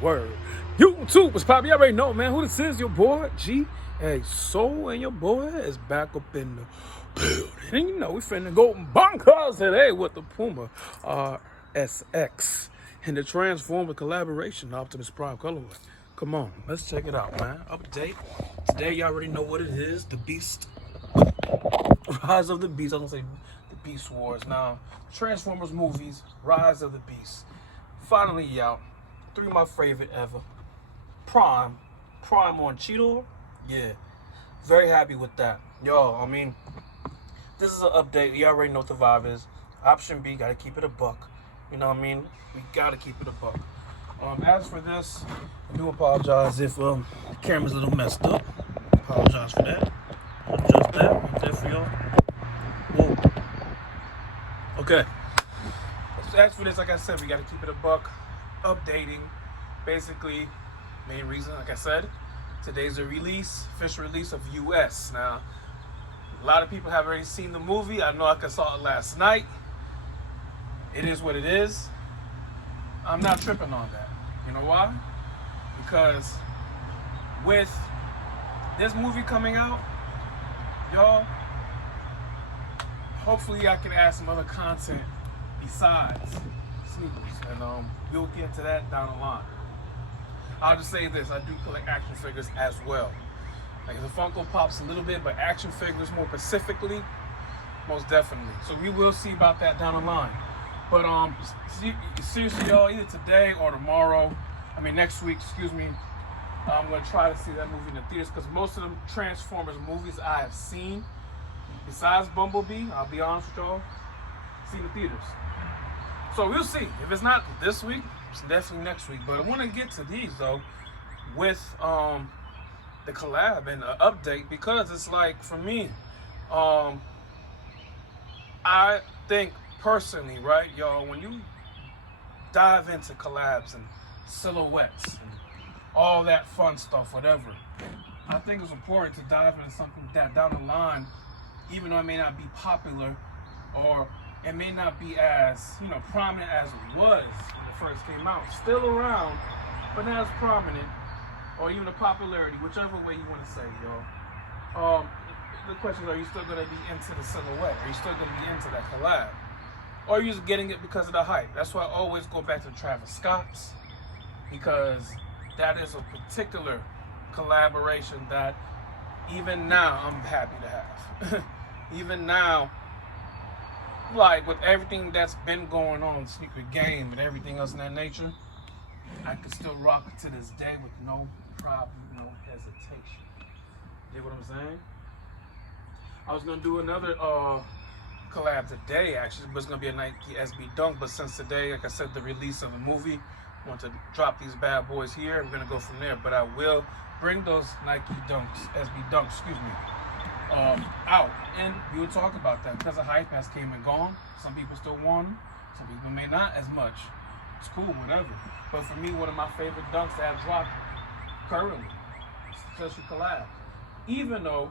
Word. YouTube is popping. You already know, man, who this is. Your boy, G. Hey, Soul, and your boy is back up in the building. And you know, we finna go bonkers today with the Puma RSX and the Transformer collaboration, Optimus Prime colorway. Come on, let's check it out, man. Update. Today, you already know what it is. The Beast. Rise of the Beast. I was gonna say the Beast Wars. Now, Transformers movies, Rise of the Beast. Finally out. Three of my favorite ever. Prime on Cheetor. Yeah, very happy with that. Yo, I mean, this is an update. You already know what the vibe is. Option B, gotta keep it a buck. You know what I mean? We gotta keep it a buck. As for this, I do apologize if the camera's a little messed up. Apologize for that. Adjust that. I'm there for y'all. Whoa. Okay. As for this, like I said, we gotta keep it a buck. Updating, basically, main reason, like I said, today's the official release of US. Now, a lot of people have already seen the movie. I know I saw it last night. It is what it is. I'm not tripping on that. You know why? Because with this movie coming out, y'all, hopefully I can add some other content besides sneakers, and we'll get to that down the line. I'll just say this: I do collect action figures as well. Like the Funko Pops a little bit, but action figures more specifically, most definitely. So we will see about that down the line. But seriously, y'all, either today or tomorrow, next week, excuse me, I'm gonna try to see that movie in the theaters because most of the Transformers movies I have seen, besides Bumblebee, I'll be honest with y'all, seen in the theaters. So we'll see. If it's not this week, it's definitely next week. But I want to get to these though with the collab and the update because it's like for me, I think personally, right, y'all, when you dive into collabs and silhouettes and all that fun stuff, whatever, I think it's important to dive into something that down the line, even though it may not be popular or it may not be as, prominent as it was when it first came out. Still around, but not as prominent, or even the popularity, whichever way you want to say, y'all. The question is, are you still going to be into the silhouette? Are you still going to be into that collab? Or are you just getting it because of the hype? That's why I always go back to Travis Scott's, because that is a particular collaboration that even now I'm happy to have. Even now, like with everything that's been going on, sneaker game and everything else in that nature, I can still rock it to this day with no problem, no hesitation. You know what I'm saying? I was gonna do another collab today actually, but it's gonna be a Nike SB Dunk. But since today, like I said, the release of the movie, I want to drop these bad boys here. We're gonna go from there. But I will bring those Nike Dunks, SB Dunks, excuse me, out, and we will talk about that because the hype has came and gone. Some people still want them, some people may not as much. It's cool, whatever. But for me, one of my favorite dunks that have dropped currently, especially collab, even though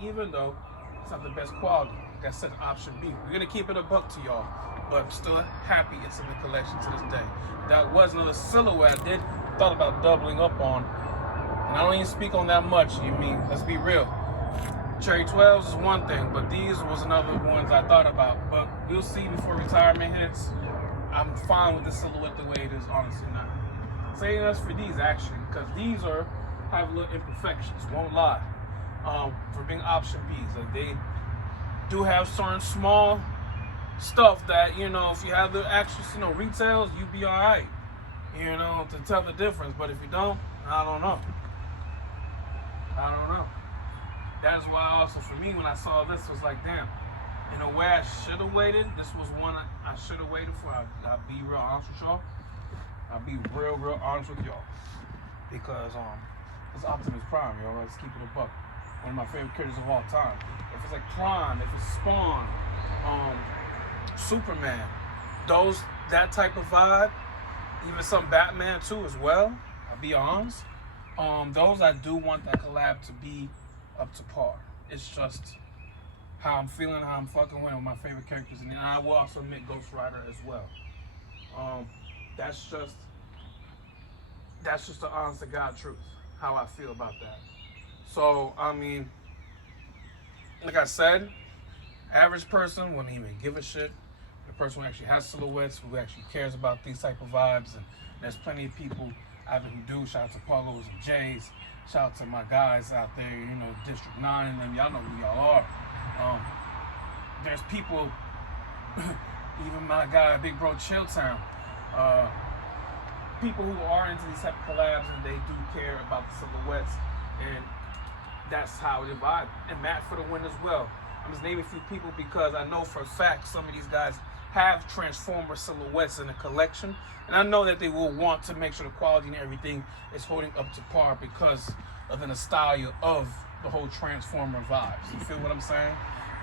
it's not the best quality. Like I said, option B. We're gonna keep it a buck to y'all, but I'm still happy it's in the collection to this day. That was another silhouette I thought about doubling up on, and I don't even speak on that much. Let's be real. Cherry 12s is one thing, but these was another ones I thought about. But we'll see before retirement hits. I'm fine with the silhouette the way it is, honestly now. Saying that's for these actually, because these have little imperfections, won't lie. For being option Bs, like they do have certain small stuff that, if you have the actual, retails, you be alright, to tell the difference. But if you don't, I don't know. That is why also for me, when I saw this, was like, damn, in a way I should have waited. This was one I should have waited for. I'll be real honest with y'all. I'll be real honest with y'all. Because it's Optimus Prime, y'all. Let's keep it a buck. One of my favorite characters of all time. If it's like Prime, if it's Spawn, Superman, that type of vibe, even some Batman too as well, I'll be honest. Those I do want that collab to be up to par. It's just how I'm feeling, how I'm fucking with my favorite characters, and then I will also admit Ghost Rider as well. That's just that's just the honest to God truth, how I feel about that. So, I mean, like I said, average person wouldn't even give a shit. The person who actually has silhouettes, who actually cares about these type of vibes, and there's plenty of people out there who do. Shout out to Paulos and Jays. Shout out to my guys out there, District 9 and them. Y'all know who y'all are. There's people, even my guy, Big Bro Chilltown, people who are into these type of collabs and they do care about the silhouettes, and that's how they vibe. And Matt for the win as well. I'm just naming a few people because I know for a fact some of these guys have Transformer silhouettes in the collection, and I know that they will want to make sure the quality and everything is holding up to par because of the nostalgia of the whole Transformer vibes. You feel what I'm saying?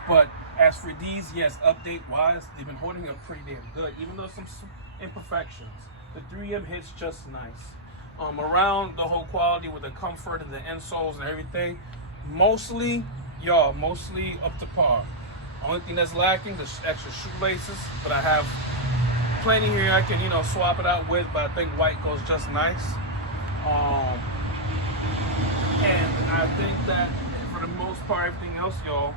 But as for these, yes, update-wise, they've been holding up pretty damn good, even though some imperfections. The 3M hits just nice. Around the whole quality with the comfort and the insoles and everything, mostly up to par. Only thing that's lacking is extra shoelaces, but I have plenty here I can, swap it out with, but I think white goes just nice. And I think that for the most part, everything else, y'all,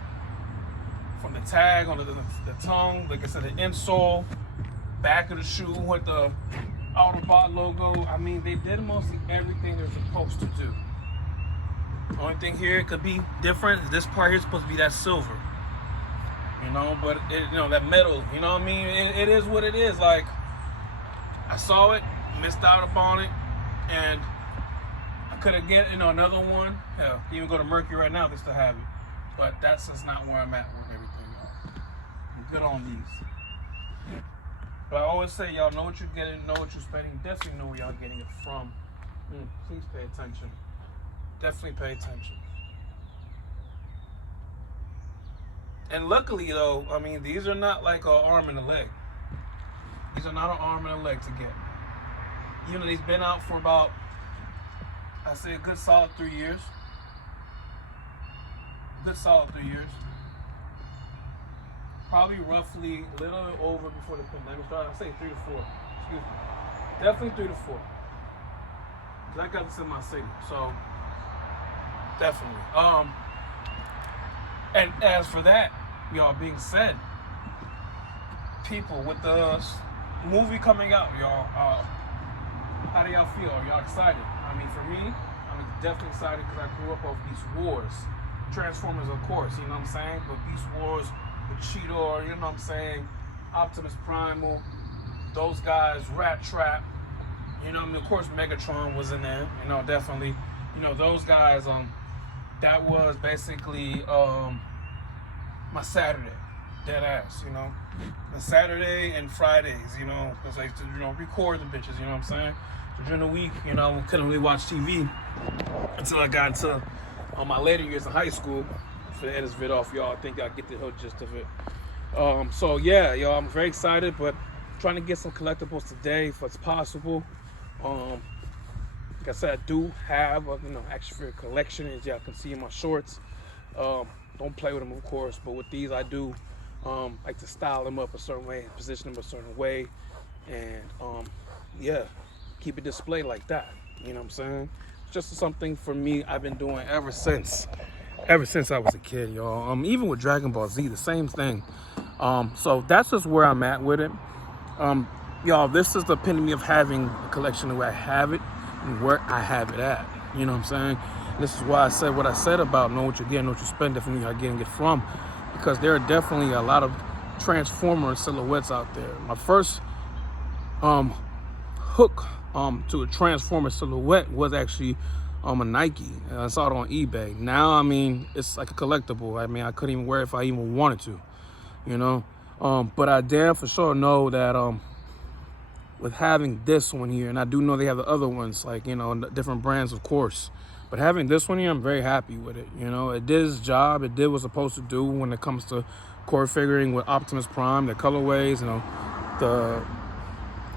from the tag on the tongue, like I said, the insole, back of the shoe with the Autobot logo, I mean, they did mostly everything they're supposed to do. Only thing here could be different is this part here is supposed to be that silver. But that metal, you know what I mean? It is what it is. Like, I saw it, missed out upon it, and I could have get, another one. Hell, even go to Mercury right now, they still have it. But that's just not where I'm at with everything, y'all. I'm good on these. But I always say, y'all know what you're getting, know what you're spending, definitely know where y'all getting it from. Please pay attention. Definitely pay attention. And luckily, though, I mean, these are not like an arm and a leg. These are not an arm and a leg to get. They've been out for about, I say, a good solid 3 years. Good solid 3 years. Probably roughly a little over before the pandemic started. I say 3 to 4. Excuse me. Definitely 3 to 4. Because I got this in my signal, so definitely. And as for that, y'all being said, people with the movie coming out, y'all, how do y'all feel? Are y'all excited? I mean, for me, I'm definitely excited because I grew up off Beast Wars. Transformers, of course, you know what I'm saying? But Beast Wars with Cheetor, you know what I'm saying? Optimus Primal, those guys, Rat Trap, you know what I mean? Of course, Megatron was in there, definitely. Those guys, that was basically my Saturday, dead ass, The Saturday and Fridays, because I used to, record the bitches, you know what I'm saying? So during the week, couldn't really watch TV until I got into my later years in high school. For the edit this vid off, y'all, I think y'all get the whole gist of it. So yeah, y'all, I'm very excited, but trying to get some collectibles today if it's possible. Like I said, I do have a action figure collection, as y'all can see in my shorts. Don't play with them, of course, but with these I do like to style them up a certain way, position them a certain way, and yeah, keep it displayed like that. You know what I'm saying? It's just something for me I've been doing ever since I was a kid, y'all. Even with Dragon Ball Z, the same thing. So that's just where I'm at with it. Y'all, this is the epitome of having a collection of where I have it and where I have it at. You know what I'm saying? This is why I said what I said about know what you're getting, know what you spend, definitely how you're getting it from. Because there are definitely a lot of Transformer silhouettes out there. My first hook to a Transformer silhouette was actually a Nike. I saw it on eBay. Now, I mean, it's like a collectible. I mean, I couldn't even wear it if I even wanted to, But I damn for sure know that with having this one here, and I do know they have the other ones, like, different brands, of course. But having this one here, I'm very happy with it. It did its job. It did what it was supposed to do when it comes to core figuring with Optimus Prime, the colorways, the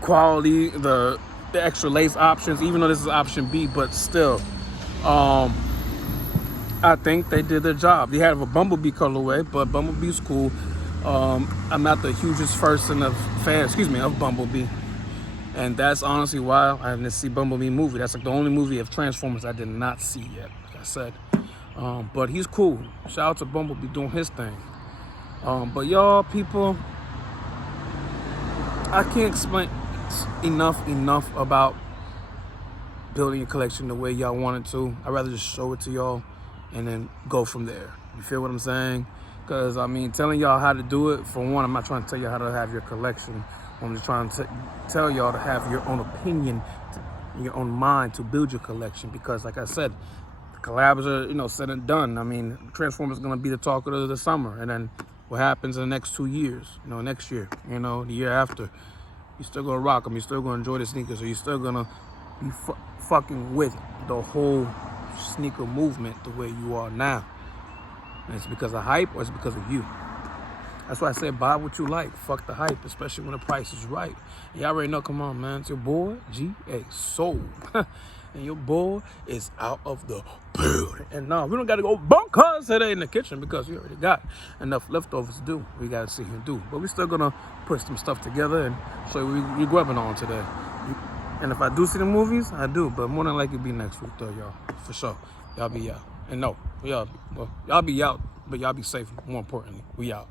quality, the extra lace options, even though this is option B, but still, I think they did their job. They have a Bumblebee colorway, but Bumblebee's cool. I'm not the hugest fan of Bumblebee. And that's honestly why I didn't see Bumblebee movie. That's like the only movie of Transformers I did not see yet, like I said. But he's cool. Shout out to Bumblebee doing his thing. But y'all, people, I can't explain enough about building a collection the way y'all want it to. I'd rather just show it to y'all and then go from there. You feel what I'm saying? Because, I mean, telling y'all how to do it, for one, I'm not trying to tell you how to have your collection. I'm just trying to tell y'all to have your own opinion, your own mind to build your collection. Because, like I said, the collabs are, said and done. I mean, Transformers is going to be the talk of the summer. And then what happens in the next 2 years, next year, the year after. You're still going to rock them. You're still going to enjoy the sneakers. Or you're still going to be fucking with the whole sneaker movement the way you are now. And it's because of hype or it's because of you. That's why I said buy what you like. Fuck the hype, especially when the price is right. Y'all already know, come on, man. It's your boy, G.A. Soul. And your boy is out of the building. And no, we don't got to go bunkers today in the kitchen because we already got enough leftovers to do. We got to sit here and do. But we still going to put some stuff together and show you what we're grubbing on today. And if I do see the movies, I do. But more than likely it'll be next week, though, y'all. For sure. Y'all be out. And no, y'all be out, but y'all be safe. More importantly, we out.